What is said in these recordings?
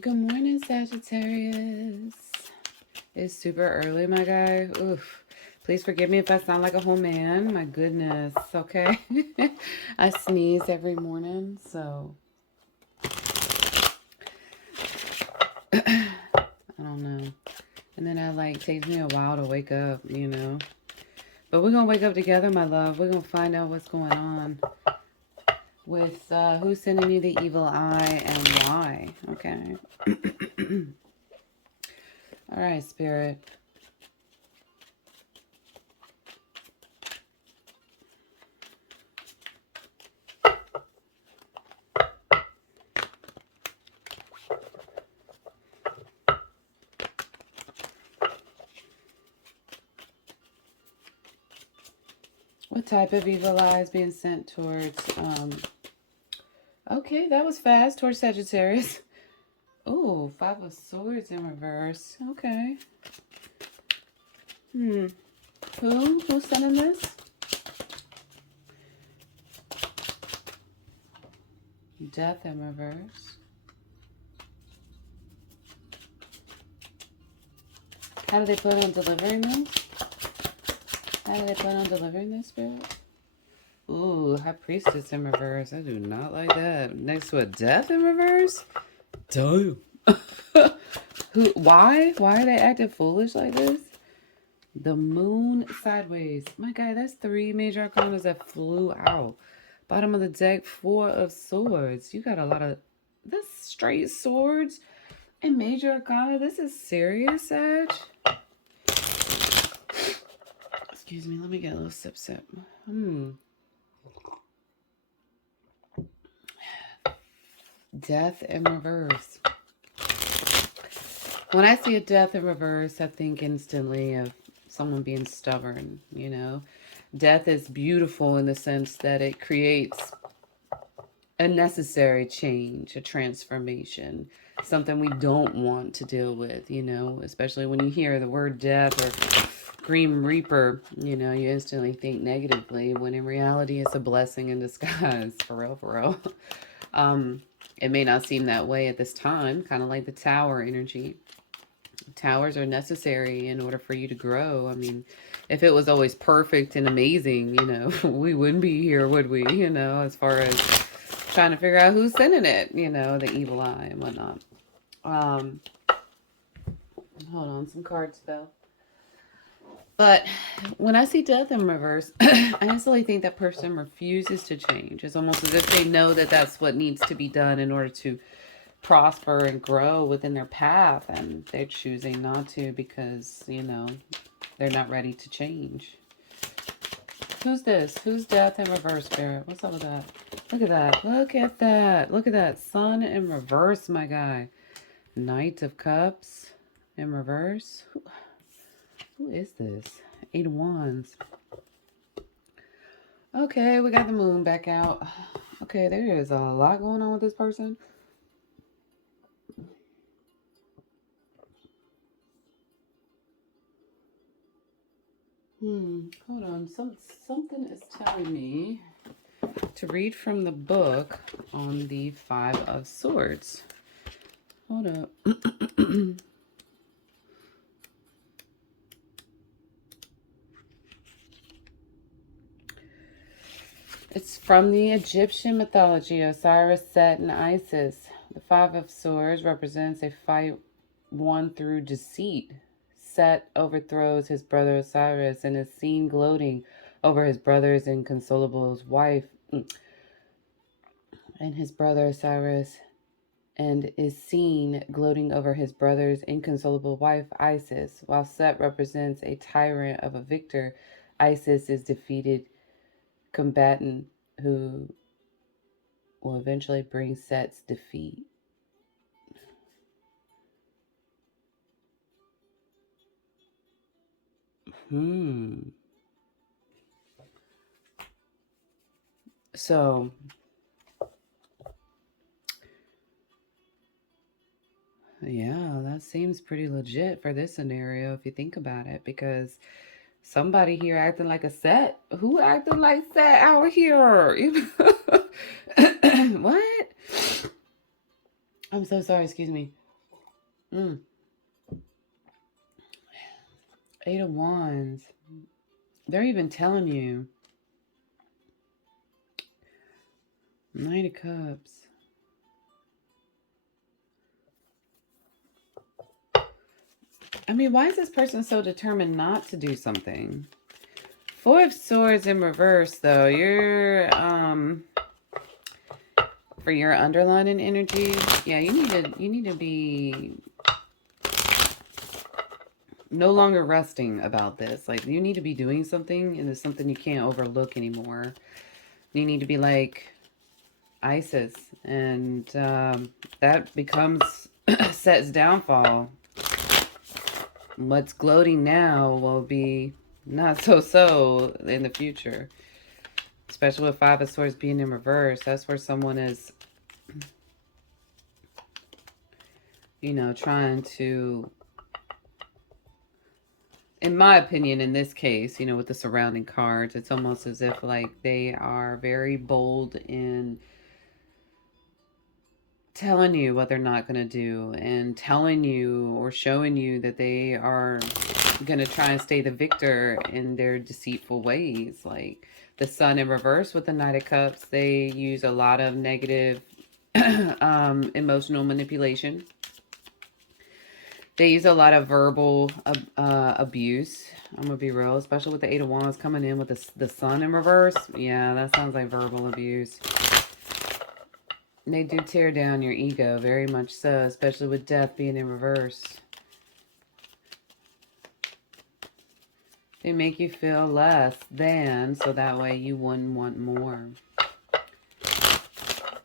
Good morning, Sagittarius. It's super early, my guy. Oof. Please forgive me if I sound like a whole man. My goodness. Okay. I sneeze every morning, so I don't know. And then takes me a while to wake up, But we're gonna wake up together, my love. We're gonna find out what's going on with who's sending you the evil eye and why. Okay. All right, Spirit. What type of evil eye is being sent towards? Okay, that was fast. Towards Sagittarius. Oh, Five of Swords in reverse. Okay. Who's sending this? Death in reverse. How do they plan on delivering this? How do they plan on delivering this, Spirit? Ooh, High Priestess in reverse. I do not like that. Next to a Death in reverse? Damn. Why? Why are they acting foolish like this? The Moon sideways. My guy, that's 3 major arcanas that flew out. Bottom of the deck, 4 of swords. You got a lot of... That's straight swords and major arcana. This is serious, Sag. Excuse me, let me get a little sip. Death in reverse. When I see a death in reverse, I think instantly of someone being stubborn, Death is beautiful in the sense that it creates a necessary change, a transformation, something we don't want to deal with, especially when you hear the word death or Grim Reaper, you instantly think negatively when in reality it's a blessing in disguise, for real. It may not seem that way at this time, kind of like the tower energy. Towers are necessary in order for you to grow. I mean, if it was always perfect and amazing, we wouldn't be here, would we? As far as trying to figure out who's sending it, the evil eye and whatnot. Hold on, some cards fell. But when I see death in reverse, I instantly think that person refuses to change. It's almost as if they know that that's what needs to be done in order to prosper and grow within their path, and they're choosing not to because, they're not ready to change. Who's this? Who's death in reverse, Spirit? What's up with that? Look at that. Look at that. Look at that. Sun in reverse, my guy. Knight of Cups in reverse. Who is this? 8 of Wands. Okay, we got the moon back out. Okay, there is a lot going on with this person. Hold on. Something is telling me to read from the book on the 5 of Swords. Hold up. It's from the Egyptian mythology, Osiris, Set, and Isis. The 5 of Swords represents a fight won through deceit. Set overthrows his brother Osiris and is seen gloating over his brother's inconsolable wife and his brother Osiris, and is seen gloating over his brother's inconsolable wife Isis. While Set represents a tyrant of a victor, Isis is defeated combatant who will eventually bring Set's defeat. So, yeah, that seems pretty legit for this scenario if you think about it, because somebody here acting like a Set. Who acting like Set out here? What? I'm so sorry, excuse me. Mm. Eight of Wands. They're even telling you. Knight of Cups. I mean, why is this person so determined not to do something? Four of Swords in reverse, though. You're, for your underlining energy, yeah, you need to be no longer resting about this. Like, you need to be doing something, and it's something you can't overlook anymore. You need to be like Isis, and that becomes Set's downfall. What's gloating now will be not so in the future. Especially with Five of Swords being in reverse. That's where someone is, you know, trying to, in my opinion, in this case, you know, with the surrounding cards, it's almost as if like they are very bold in telling you what they're not going to do, and telling you or showing you that they are going to try and stay the victor in their deceitful ways. Like the Sun in reverse with the Knight of Cups, they use a lot of negative emotional manipulation. They use a lot of verbal abuse. I'm going to be real, especially with the Eight of Wands coming in with the Sun in reverse. Yeah, that sounds like verbal abuse. They do tear down your ego, very much so, especially with Death being in reverse. They make you feel less than, so that way you wouldn't want more.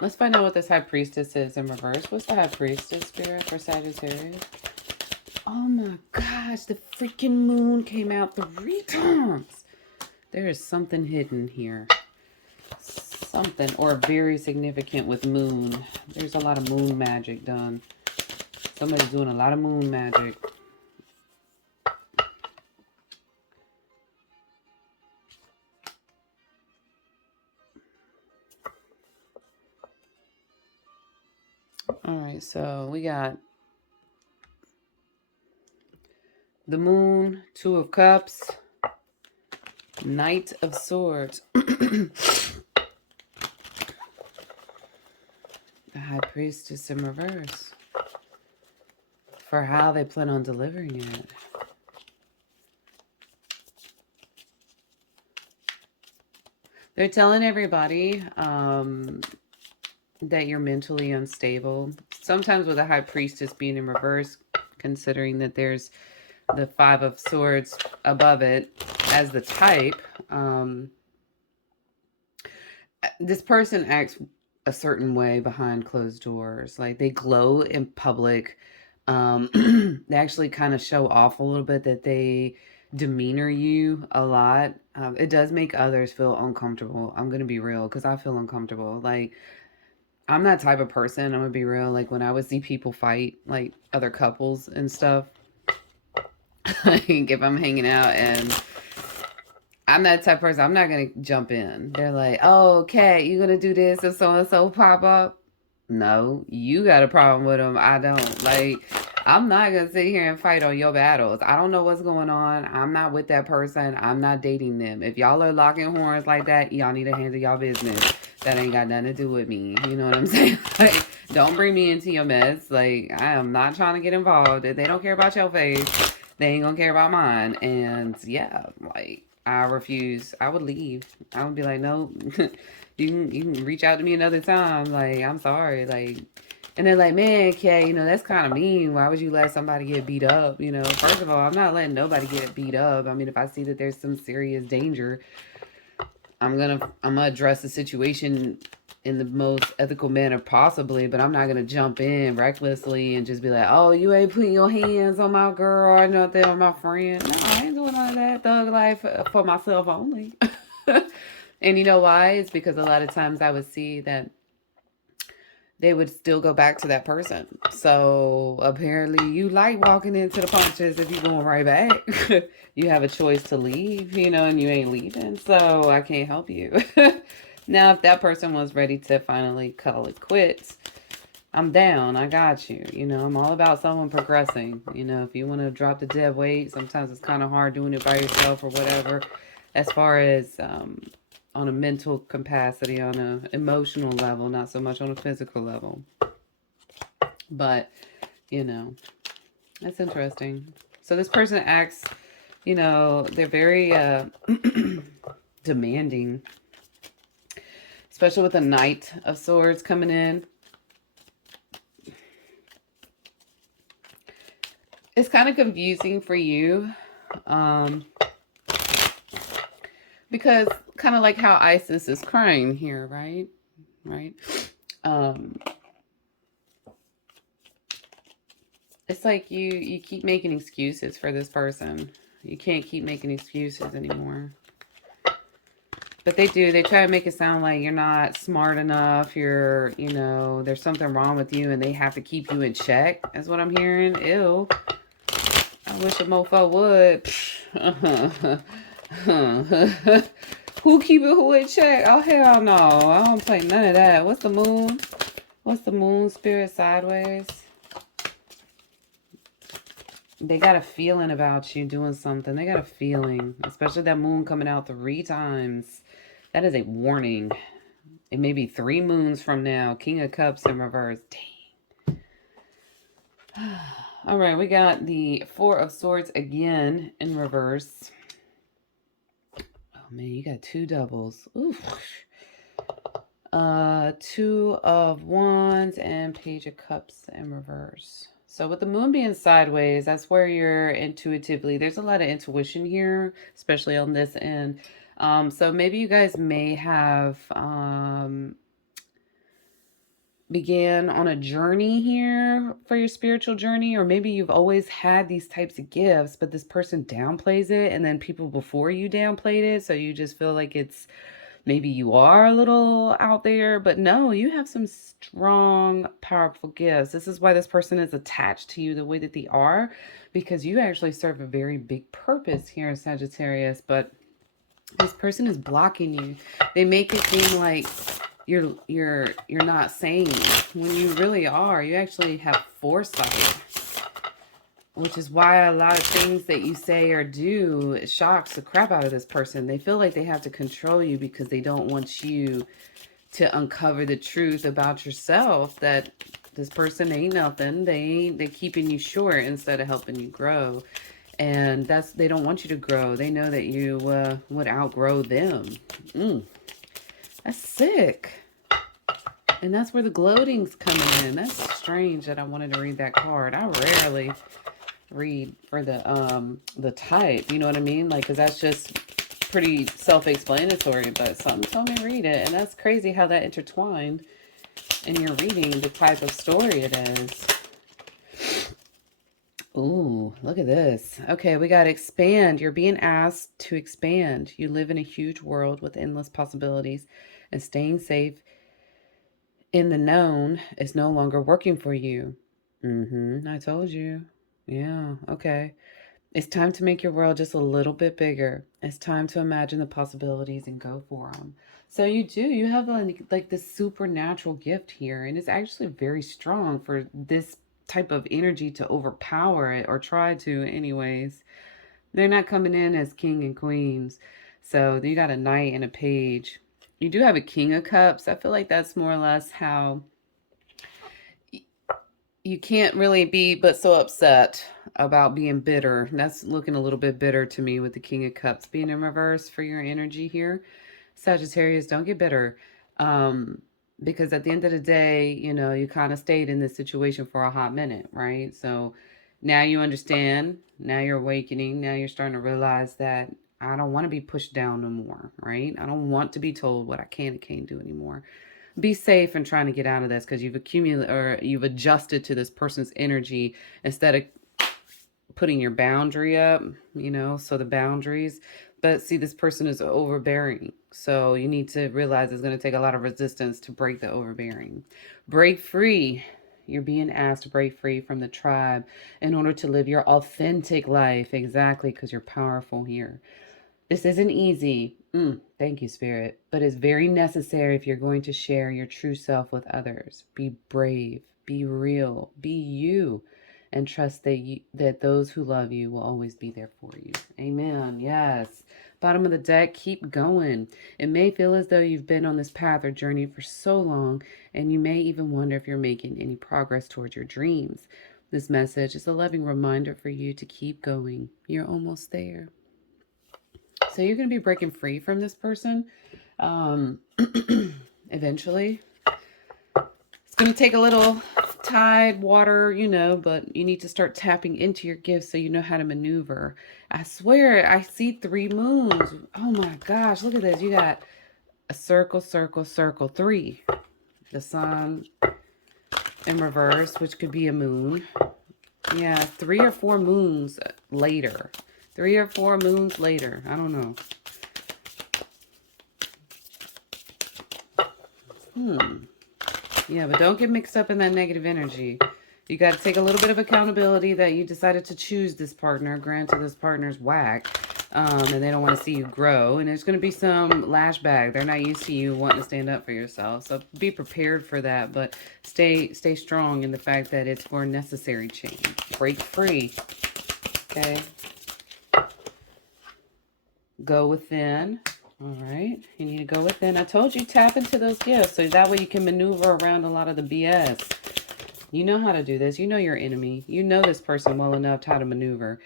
Let's find out what this High Priestess is in reverse. What's the High Priestess spirit for Sagittarius? Oh my gosh, the freaking moon came out 3 times. There is something hidden here. Something, or very significant with moon. There's a lot of moon magic done. Somebody's doing a lot of moon magic. All right, so we got the moon, Two of Cups, Knight of Swords. The High Priestess in reverse. For how they plan on delivering it. They're telling everybody that you're mentally unstable. Sometimes with a High Priestess being in reverse, considering that there's the Five of Swords above it as the type, this person acts a certain way behind closed doors. Like they glow in public. They actually kind of show off a little bit, that they demeanor you a lot. It does make others feel uncomfortable. I'm going to be real, because I feel uncomfortable. Like, I'm that type of person. I'm going to be real. Like, when I would see people fight, like other couples and stuff, like if I'm hanging out and I'm that type of person, I'm not going to jump in. They're like, oh, okay, you going to do this if so-and-so pop up? No, you got a problem with them. I don't. Like, I'm not going to sit here and fight on your battles. I don't know what's going on. I'm not with that person. I'm not dating them. If y'all are locking horns like that, y'all need to handle y'all business. That ain't got nothing to do with me. You know what I'm saying? Like, don't bring me into your mess. Like, I am not trying to get involved. If they don't care about your face, they ain't going to care about mine. And yeah, like, I refuse. I would leave. I would be like, no, you can reach out to me another time. Like, I'm sorry. Like, and they're like, man, Kay, you know, that's kind of mean. Why would you let somebody get beat up? You know, first of all, I'm not letting nobody get beat up. I mean, if I see that there's some serious danger, I'm gonna address the situation in the most ethical manner possibly, but I'm not gonna jump in recklessly and just be like, oh, you ain't putting your hands on my girl or nothing, on my friend. No, I ain't doing all of that. Thug life for myself only. And you know why? It's because a lot of times I would see that they would still go back to that person. So apparently you like walking into the punches if you're going right back. You have a choice to leave, you know, and you ain't leaving. So I can't help you. Now, if that person was ready to finally call it quits, I'm down. I got you. You know, I'm all about someone progressing. You know, if you want to drop the dead weight, sometimes it's kind of hard doing it by yourself or whatever. As far as on a mental capacity, on a emotional level, not so much on a physical level. But, you know, that's interesting. So this person acts, you know, they're very demanding, especially with the Knight of Swords coming in. It's kind of confusing for you, because kind of like how Isis is crying here, right? Right. It's like you keep making excuses for this person. You can't keep making excuses anymore. But they do. They try to make it sound like you're not smart enough. You're, you know, there's something wrong with you and they have to keep you in check. That's what I'm hearing. Ew. I wish a mofo would. Who keeping who in check? Oh, hell no. I don't play none of that. What's the moon? What's the moon spirit sideways? They got a feeling about you doing something. They got a feeling. Especially that moon coming out 3 times. That is a warning. It may be 3 moons from now. King of Cups in reverse. Dang. All right, we got the 4 of Swords again in reverse. Oh man, you got 2 doubles. Oof. 2 of Wands and Page of Cups in reverse. So with the moon being sideways, that's where you're intuitively, there's a lot of intuition here, especially on this end. So maybe you guys may have began on a journey here for your spiritual journey, or maybe you've always had these types of gifts, but this person downplays it, and then people before you downplayed it, so you just feel like it's maybe you are a little out there, but no, you have some strong, powerful gifts. This is why this person is attached to you the way that they are, because you actually serve a very big purpose here in Sagittarius, but this person is blocking you. They make it seem like you're not sane when you really are. You actually have foresight, which is why a lot of things that you say or do shocks the crap out of this person. They feel like they have to control you because they don't want you to uncover the truth about yourself, that this person ain't nothing. They keeping you short instead of helping you grow. And they don't want you to grow. They know that you would outgrow them. That's sick. And that's where the gloating's coming in. That's strange that I wanted to read that card. I rarely read for the type, you know what I mean? Like, because that's just pretty self-explanatory, but something told me to read it. And that's crazy how that intertwined in your reading, the type of story it is. Ooh, look at this. Okay, we got expand. You're being asked to expand. You live in a huge world with endless possibilities, and staying safe in the known is no longer working for you. I told you. Yeah, okay. It's time to make your world just a little bit bigger. It's time to imagine the possibilities and go for them. So you have like this supernatural gift here, and it's actually very strong for this type of energy to overpower it, or try to anyways. They're not coming in as king and queens. So you got a knight and a page. You do have a king of cups. I feel like that's more or less how you can't really be but so upset about being bitter. That's looking a little bit bitter to me with the King of Cups being in reverse for your energy here. Sagittarius, don't get bitter. Because at the end of the day, you know, you kind of stayed in this situation for a hot minute, right? So now you understand. Now you're awakening. Now you're starting to realize that I don't want to be pushed down no more, right? I don't want to be told what I can and can't do anymore. Be safe in trying to get out of this, because you've accumulated, or you've adjusted to this person's energy instead of putting your boundary up, you know, so the boundaries. But see, this person is overbearing. So you need to realize it's going to take a lot of resistance to break the overbearing. Break free. You're being asked to break free from the tribe in order to live your authentic life. Exactly, because you're powerful here. This isn't easy. Thank you, Spirit. But it's very necessary if you're going to share your true self with others. Be brave. Be real. Be you. And trust that those who love you will always be there for you. Amen. Yes. Bottom of the deck, keep going. It may feel as though you've been on this path or journey for so long, and you may even wonder if you're making any progress towards your dreams. This message is a loving reminder for you to keep going. You're almost there. So you're going to be breaking free from this person eventually. It's going to take a little tide, water, but you need to start tapping into your gifts so you know how to maneuver. I swear, I see 3 moons. Oh my gosh, look at this. You got a circle, circle, circle, 3. The sun in reverse, which could be a moon. Yeah, 3 or 4 moons later. 3 or 4 moons later. I don't know. Yeah, but don't get mixed up in that negative energy. You got to take a little bit of accountability that you decided to choose this partner. Granted, this partner's whack, and they don't want to see you grow. And there's going to be some lashback. They're not used to you wanting to stand up for yourself. So be prepared for that, but stay strong in the fact that it's for necessary change. Break free. Okay? Go within. All right. You need to go within. I told you, tap into those gifts so that way you can maneuver around a lot of the BS. You know how to do this. You know your enemy. You know this person well enough how to maneuver.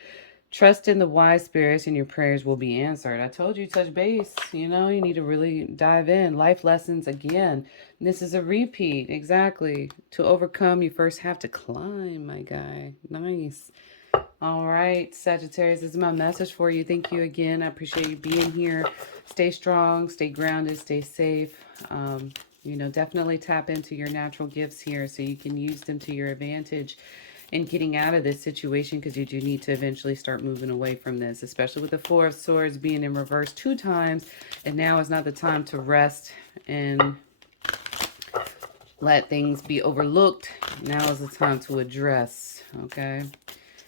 Trust in the wise spirits and your prayers will be answered. I told you, touch base. You need to really dive in. Life lessons again. This is a repeat. Exactly. To overcome, you first have to climb, my guy. Nice. All right, Sagittarius, this is my message for you. Thank you again. I appreciate you being here. Stay strong, stay grounded, stay safe. Definitely tap into your natural gifts here so you can use them to your advantage in getting out of this situation, because you do need to eventually start moving away from this, especially with the 4 of Swords being in reverse 2 times. And now is not the time to rest and let things be overlooked. Now is the time to address, okay?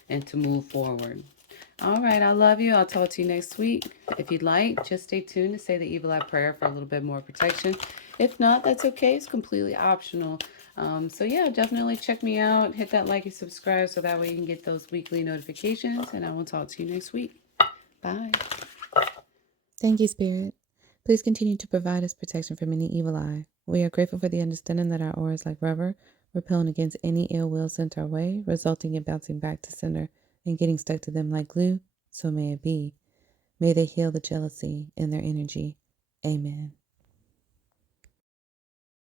And to move forward. All right, I love you. I'll talk to you next week. If you'd like, just stay tuned to say the evil eye prayer for a little bit more protection. If not, that's okay. It's completely optional. So yeah, definitely check me out. Hit that like and subscribe so that way you can get those weekly notifications. And I will talk to you next week. Bye. Thank you, Spirit. Please continue to provide us protection from any evil eye. We are grateful for the understanding that our aura is like rubber, repelling against any ill will sent our way, resulting in bouncing back to sender and getting stuck to them like glue. So may it be. May they heal the jealousy in their energy. Amen.